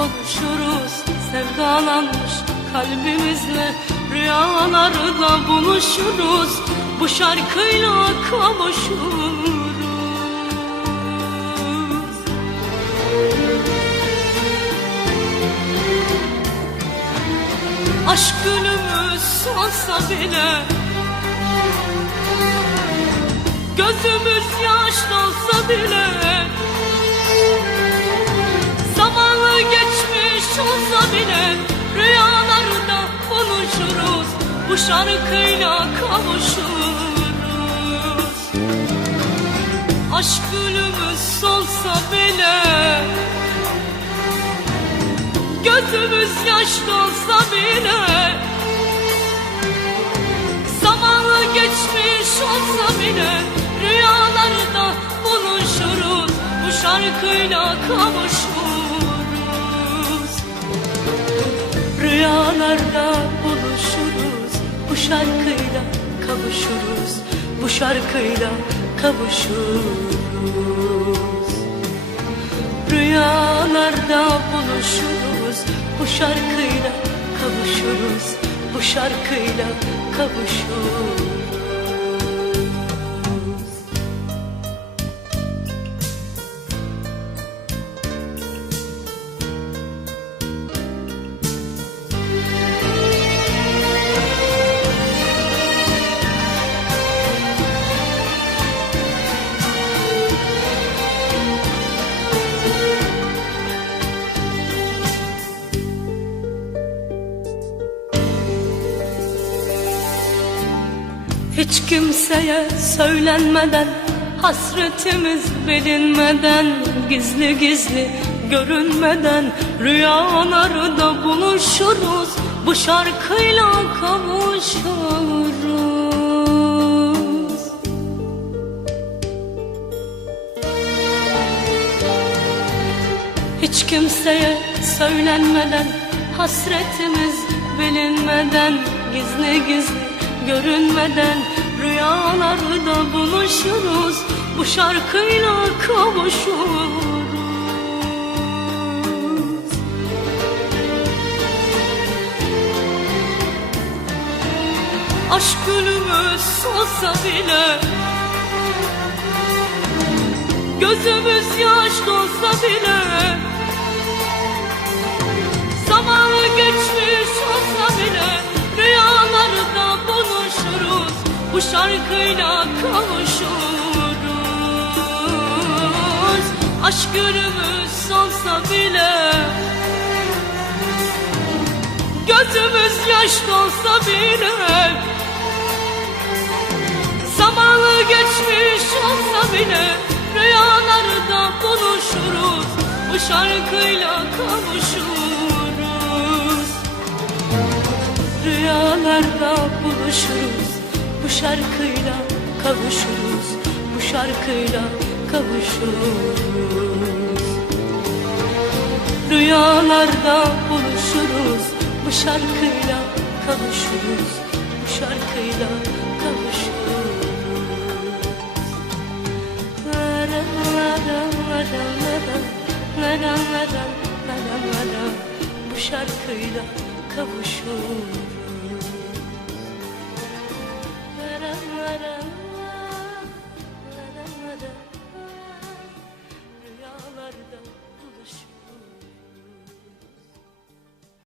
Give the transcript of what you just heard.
konuşuruz Sevdalanmış kalbimizle rüyalarda buluşuruz Bu şarkıyla kavuşuruz. Aşk günümüz olsa bile Gözümüz yaş dolsa bile Bu şarkıyla kavuşuruz. Aşk gülümüz solsa bile Gözümüz yaş dolsa bile Zamanı geçmiş olsa bile Rüyalarda buluşuruz. Bu şarkıyla kavuşuruz şarkıyla kavuşuruz Bu şarkıyla kavuşuruz. Rüyalarda buluşuruz Bu şarkıyla kavuşuruz Bu şarkıyla kavuşuruz Hiç kimseye söylenmeden Hasretimiz bilinmeden Gizli gizli görünmeden Rüyalarda buluşuruz Bu şarkıyla kavuşuruz. Hiç kimseye söylenmeden Hasretimiz bilinmeden Gizli gizli görünmeden Rüyalarda buluşuruz. Bu şarkıyla kavuşuruz. Aşk gülümüz olsa bile Gözümüz yaş dolsa bile Zamanı geçmiş Aşk günümüz olsa bile Gözümüz yaş dolsa bile Zamanı geçmiş olsa bile Rüyalarda buluşuruz Bu şarkıyla kavuşuruz. Rüyalarda buluşuruz Bu şarkıyla kavuşuruz Bu şarkıyla kavuşuruz. Rüyalarda buluşuruz Bu şarkıyla kavuşuruz Bu şarkıyla kavuşuruz. Bu şarkıyla kavuşuruz